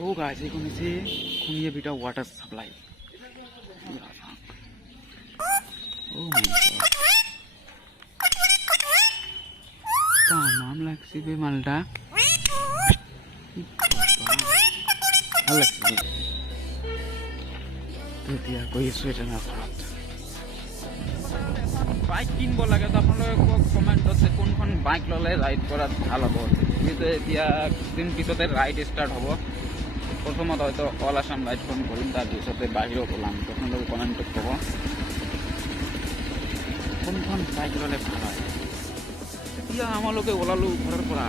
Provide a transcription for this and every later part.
Oh guys, you can see Kunya Bita water supply. Oh my god. Tamam like si be malda. Alex. Dia koi sweater na farat. Bike কিনব লাগে তো আপোনালোকে কমেন্টত কোনখন bike ললে ride কৰাত ভাল হ'ব কিন্তু এতিয়া দিন পিছতে ৰাইড স্টাৰ্ট হ'ব প্ৰথমত হয়তো অল আসাম ৰাইড ফোন কৰিম তাৰ পিছতে বাহিৰত ওলাম আপোনালোকে কমেন্টত ক'ব কোনখন বাইক ললে ভাল হয় এতিয়া আমালোকে ওলালো ঘৰৰ পৰা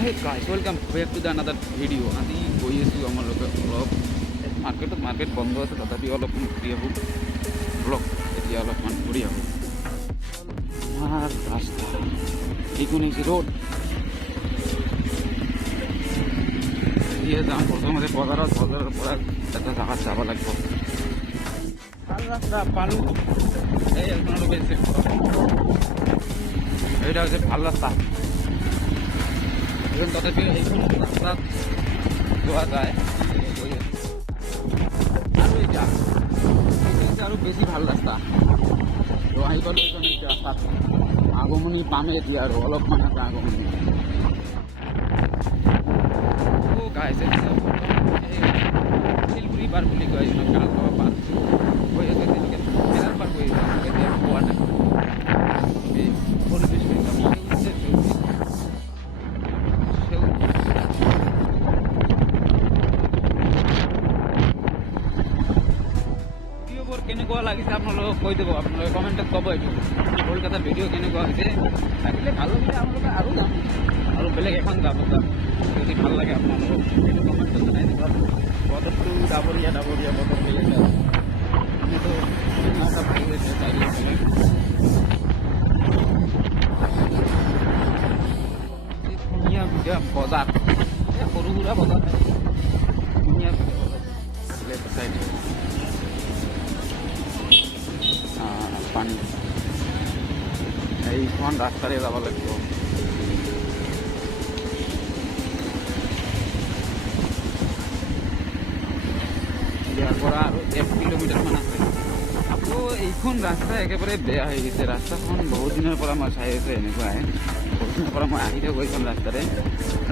Hey guys, welcome back to the another video. আজি গৈ আছো আমালোকে অলপ মার্কেট বন্ধ আছে তথাপি অলপ ঘূৰি আহো ব্লগ এতিয়া অলপমান ঘূৰি আহো আমাৰ ৰাস্তা এইখন হৈছে ৰোড এতিয়া যাম প্ৰথমতে বজাৰৰ পৰা এটা জাগাত যাব লাগিব ভাল ৰাস্তা পালো এই আপোনালোকে এইটা হৈছে ভাল ৰাস্তা এখন তথাপি এইখন ৰাস্তাত যোৱা যায় আৰু এতিয়া আৰু বেছি ভাল ৰাস্তা তো আহি গ'লো এইখন ৰাস্তাত আগমনি পামে এতিয়া আৰু অলপমান আছে আগমনি গাইছ শিলপুৰি পাৰ বুলি কয় এইখন গালগাঁও পাৰ গৈ আছে তেনেকৈ মেলাৰ পাৰ গৈ আছে এতিয়া পোৱা নাই পৰিৱেশ কেনেকুৱা লাগিছে আপোনালোকক কৈ দিব আপোনালোকে কমেণ্টত ক'ব এইটো কলকাতাৰ ভিডিঅ' কেনেকুৱা হৈছে লাগিলে ভাল লাগিলে আপোনালোকে আৰু যাম আৰু বেলেগ এখন যাব যদি ভাল লাগে আপোনালোকক সেইটো কমেণ্টত জনাই দিব বতৰটো ডাবৰীয়া বতৰ হৈ আছে আমিতো ভাগি গৈছে চাৰিওফালে ধুনীয়া ধুনীয়া বজাৰ সৰু সুৰা বজাৰ ধুনীয়া চাই পানী এইখন ৰাস্তাৰে যাব লাগিব ইয়াৰ পৰা আৰু 1 কিলোমিটাৰমান আছে আকৌ এইখন ৰাস্তা একেবাৰে বেয়া হৈ গৈছে ৰাস্তাখন বহুত দিনৰ পৰা মই চাই আছোঁ এনেকুৱাই বহুত দিনৰ পৰা মই আহি থাকোঁ এইখন ৰাস্তাৰে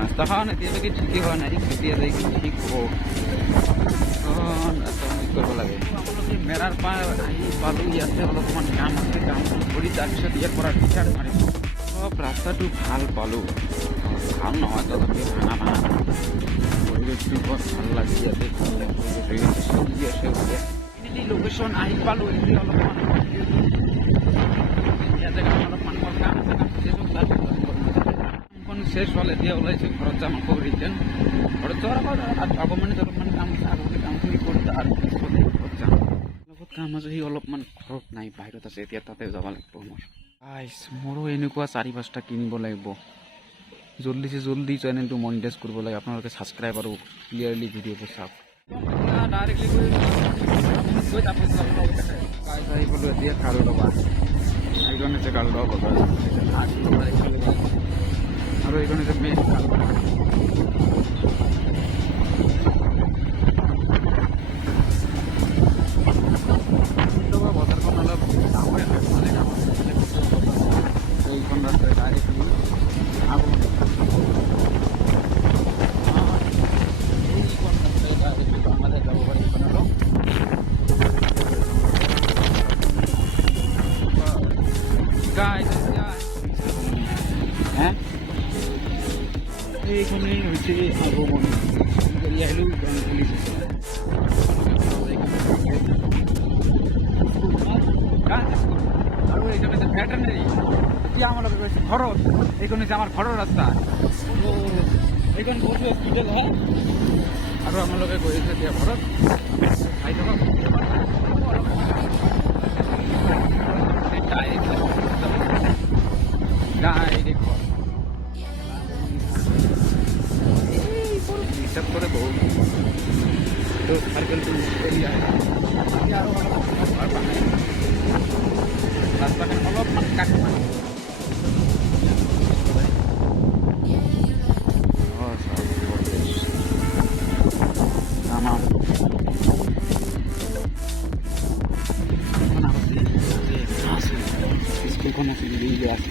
ৰাস্তাখন এতিয়ালৈকে ঠিকেই হোৱা নাই কেতিয়া যায় ঠিক হ'ব ৰাস্তা কৰিব লাগে মেৰাৰ পৰা আহি পালোঁ ইয়াতে অলপমান কাম আছে কাম কৰি তাৰপিছত ইয়াৰ পৰা ৰিটাৰ্ণ মাৰিম চব ৰাস্তাটো ভাল পালোঁ ভাল নহয় তথাপি ভাঙা পৰিৱেশটো বৰ ভাল লাগে ইয়াতে সেউজীয়া লোকেশ্যন আহি পালোঁ এতিয়া অলপমান ইয়াতে অলপমান মোৰ কাম আছে কামখন শেষ হ'ল এতিয়া ওলাইছে ঘৰত যাম আকৌ ৰিটাৰ্ণ ঘৰত যোৱাৰ আগত আগমনিত অলপমান কাম আছে আগতে কামখিনি কৰি তাৰপিছতে ঘৰত যাম লগত কাম আছে সি অলপমান ঘৰত নাই বাহিৰত আছে এতিয়া তাতে যাব লাগিব মোৰ গাইছ মোৰো এনেকুৱা 4-5টা কিনিব লাগিব জলদি চেনেলটো মনিটাইজ কৰিব লাগে আপোনালোকে ছাবস্ক্ৰাইব আৰু ক্লিয়াৰলি ভিডিঅ'বোৰ চাওক ডাইৰেক্টলি গৈ আহি গ'লোঁ এতিয়া কালডবা এইখন হৈছে কালডবা বজাৰ আৰু এইখন হৈছে মেইন কালডবা বজাৰখন অলপ ডাঙৰে হয় মানে এইখন ৰাস্তাই ডাইৰেক্টলি এইখনেই হৈছে আগমনি কৰি আহিলোঁ পুলিচ আৰু এইখন হৈছে ভেটেনেৰী এতিয়া আমালোকে গৈছে ঘৰত এইখন হৈছে আমাৰ ঘৰৰ ৰাস্তা এইখন বহুতো হস্পিটেল হয় আৰু আমালোকে গৈ আছে এতিয়া ঘৰত খাই থাকক ডাইৰেক্ট ডিস্টাৰ্ব কৰে বহুত তো সাৰ্কেলটো এৰিয়া ৰাস্তাটা অলপমান কাটে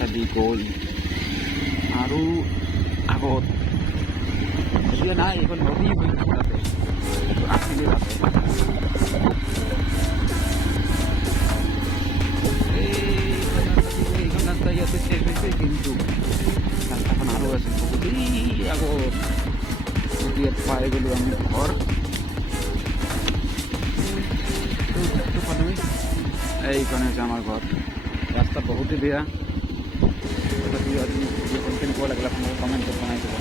ৰাস্তা দি গৈ আৰু আগত এতিয়া নাই, এইখন নদী হৈ থাকে তাতে, আছিলে তাতে। এইখন ৰাস্তা ইয়াতে শেষ হৈছে, কিন্তু ৰাস্তাখন আৰু আছে বহুতেই আগত। ইয়াত পাই গ'লোঁ আমি ঘৰ। এইখন হৈছে আমাৰ ঘৰ। ৰাস্তা বহুতেই বেয়া, তথাপিও আজি ভিডিঅ'খন কেনেকুৱা লাগিলে আপোনালোকে কমেণ্টত জনাই দিব।